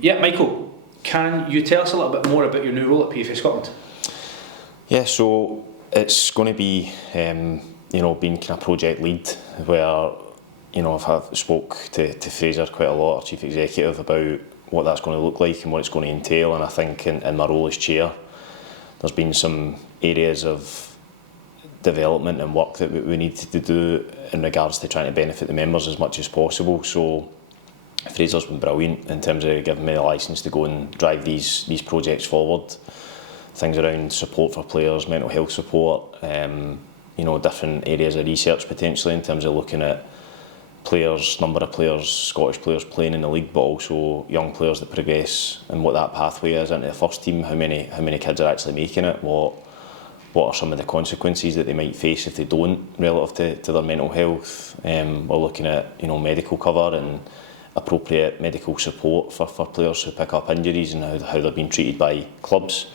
Yeah, Michael, can you tell us a little bit more about your new role at PFA Scotland? Yeah, so it's going to be, being kind of project lead, where, I've spoke to Fraser quite a lot, our chief executive, about what that's going to look like and what it's going to entail. And I think in my role as chair, there's been some areas of development and work that we need to do in regards to trying to benefit the members as much as possible. So Fraser's been brilliant in terms of giving me the licence to go and drive these projects forward. Things around support for players, mental health support, different areas of research potentially in terms of looking at players, number of players, Scottish players playing in the league, but also young players that progress and what that pathway is into the first team. How many kids are actually making it? What are some of the consequences that they might face if they don't, relative to their mental health? We're looking at medical cover and appropriate medical support for players who pick up injuries and how they're being treated by clubs.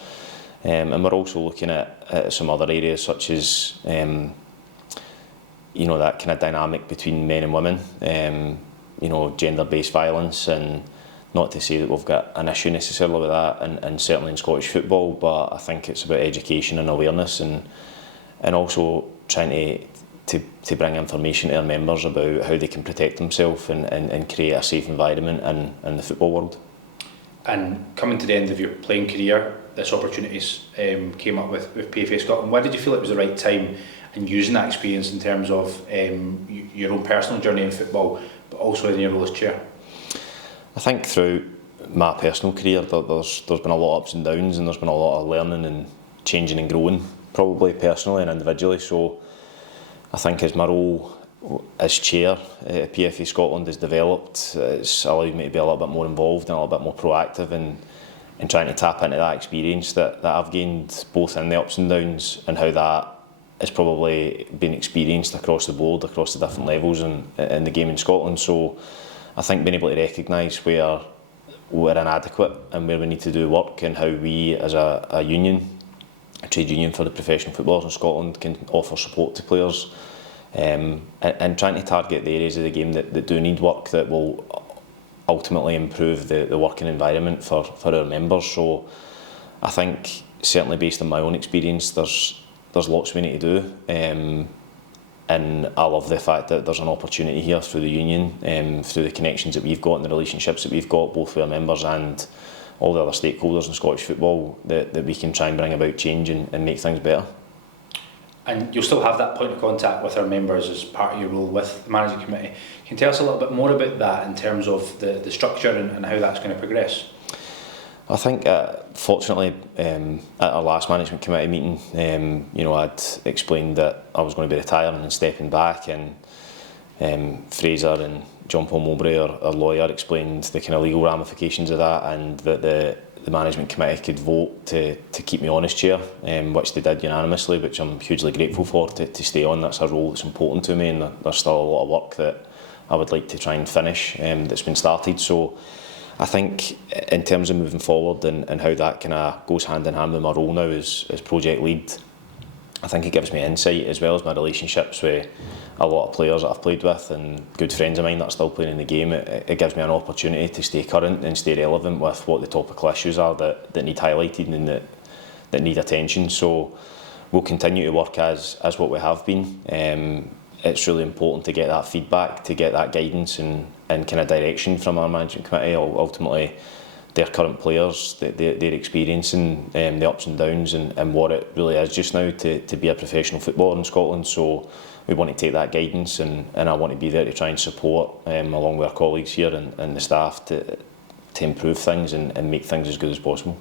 And we're also looking at some other areas such as that kind of dynamic between men and women, gender-based violence, and not to say that we've got an issue necessarily with that, and certainly in Scottish football, but I think it's about education and awareness, and also trying to bring information to our members about how they can protect themselves and create a safe environment in the football world. And coming to the end of your playing career, this opportunities came up with PFA Scotland. Why did you feel it was the right time in using that experience in terms of your own personal journey in football, but also in your role as chair? I think through my personal career, there's been a lot of ups and downs, and there's been a lot of learning and changing and growing, probably personally and individually. So I think as my role as chair at PFA Scotland has developed, it's allowed me to be a little bit more involved and a little bit more proactive in trying to tap into that experience that I've gained, both in the ups and downs, and how that has probably been experienced across the board, across the different levels in the game in Scotland. So I think being able to recognise where we're inadequate and where we need to do work, and how we as a union, a trade union for the professional footballers in Scotland, can offer support to players, and trying to target the areas of the game that do need work, that will ultimately improve the working environment for our members. So I think, certainly based on my own experience, there's lots we need to do, and I love the fact that there's an opportunity here through the union, through the connections that we've got and the relationships that we've got, both with our members and all the other stakeholders in Scottish football, that we can try and bring about change and make things better. And you'll still have that point of contact with our members as part of your role with the managing committee. Can you tell us a little bit more about that in terms of the structure and how that's going to progress? I think, fortunately, at our last management committee meeting, I'd explained that I was going to be retiring and stepping back, and Fraser and John Paul Mowbray, our lawyer, explained the kind of legal ramifications of that, and that the management committee could vote to keep me on as chair, which they did unanimously, which I'm hugely grateful for, to stay on. That's a role that's important to me, and there's still a lot of work that I would like to try and finish that's been started. So I think in terms of moving forward and how that kind of goes hand in hand with my role now as project lead, I think it gives me insight, as well as my relationships with a lot of players that I've played with and good friends of mine that are still playing in the game. It gives me an opportunity to stay current and stay relevant with what the topical issues are that need highlighted and that need attention. So we'll continue to work as what we have been. It's really important to get that feedback, to get that guidance and kind of direction from our management committee. Ultimately, their current players, they're experiencing the ups and downs and what it really is just now to be a professional footballer in Scotland. So we want to take that guidance, and I want to be there to try and support, along with our colleagues here and the staff, to improve things and make things as good as possible.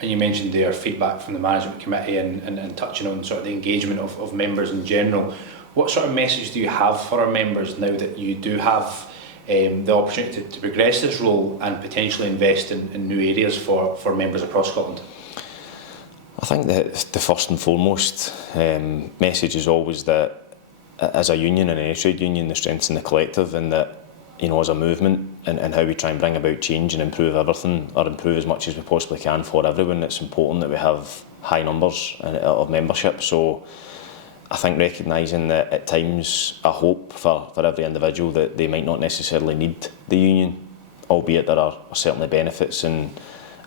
And you mentioned their feedback from the management committee and touching on sort of the engagement of members in general. What sort of message do you have for our members now that you do have the opportunity to progress this role and potentially invest in new areas for members across Scotland? I think that the first and foremost message is always that, as a union and any trade union, the strength's in the collective, and that, as a movement and how we try and bring about change and improve everything, or improve as much as we possibly can for everyone, it's important that we have high numbers of membership. So I think recognising that at times I hope for every individual that they might not necessarily need the union albeit there are certainly benefits and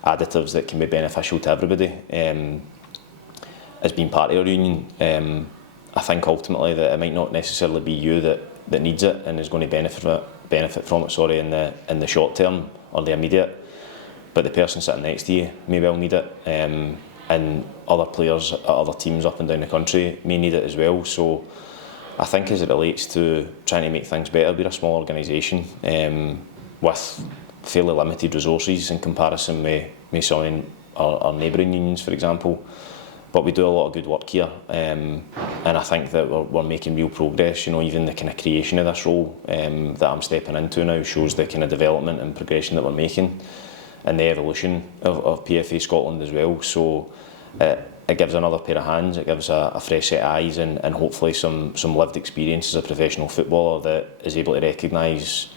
additives that can be beneficial to everybody. As being part of your union, I think ultimately that it might not necessarily be you that needs it and is going to benefit from it. Sorry, in the short term or the immediate, but the person sitting next to you may well need it, and other players at other teams up and down the country may need it as well. So I think as it relates to trying to make things better, we're a small organisation with fairly limited resources in comparison with some of our neighbouring unions, for example. But we do a lot of good work here, and I think that we're making real progress. You know, even the kind of creation of this role that I'm stepping into now shows the kind of development and progression that we're making, and the evolution of PFA Scotland as well. So it gives another pair of hands, it gives a fresh set of eyes, and hopefully some lived experience as a professional footballer that is able to recognise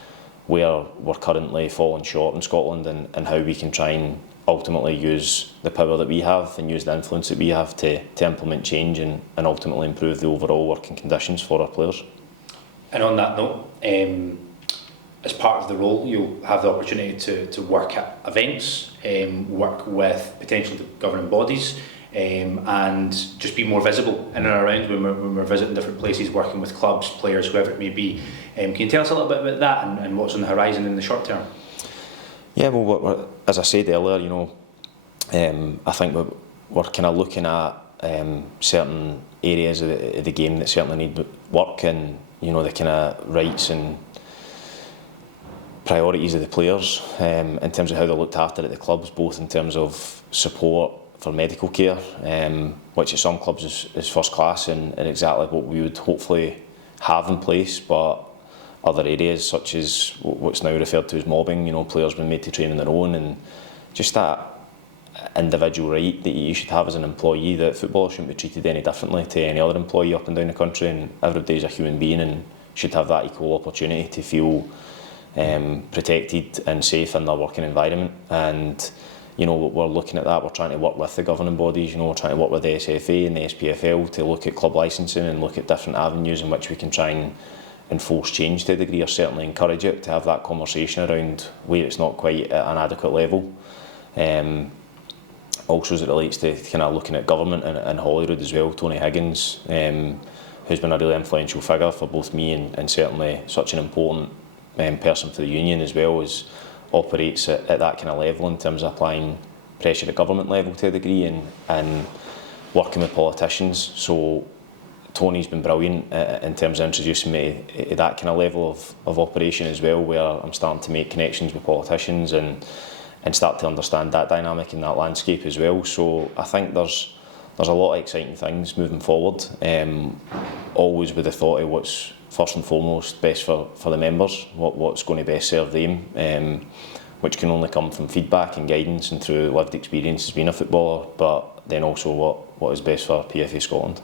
where we're currently falling short in Scotland, and how we can try and ultimately use the power that we have and use the influence that we have to implement change and ultimately improve the overall working conditions for our players. And on that note, as part of the role, you'll have the opportunity to work at events, work with potential governing bodies, and just be more visible in and around when we're visiting different places, working with clubs, players, whoever it may be. Can you tell us a little bit about that and what's on the horizon in the short term? Yeah, well, as I said earlier, you know, I think we're kind of looking at certain areas of the game that certainly need work, and you know, the kind of rights and priorities of the players in terms of how they're looked after at the clubs, both in terms of support for medical care, which at some clubs is first class and exactly what we would hopefully have in place, but other areas such as what's now referred to as mobbing, you know, players being made to train on their own, and just that individual right that you should have as an employee, that footballers shouldn't be treated any differently to any other employee up and down the country, and everybody's a human being and should have that equal opportunity to feel protected and safe in their working environment. And you know, we're looking at that, we're trying to work with the governing bodies, you know, we're trying to work with the SFA and the SPFL to look at club licensing and look at different avenues in which we can try and enforce change to a degree, or certainly encourage it, to have that conversation around where it's not quite at an adequate level. Also as it relates to kind of looking at government and Holyrood as well, Tony Higgins, who's been a really influential figure for both me and certainly such an important person for the union, as well as operates at that kind of level in terms of applying pressure at government level to a degree and working with politicians. So Tony's been brilliant in terms of introducing me to that kind of level of operation as well, where I'm starting to make connections with politicians and start to understand that dynamic in that landscape as well. So I think there's a lot of exciting things moving forward, always with the thought of what's first and foremost best for the members, what's going to best serve them, which can only come from feedback and guidance and through lived experience as being a footballer, but then also what is best for PFA Scotland.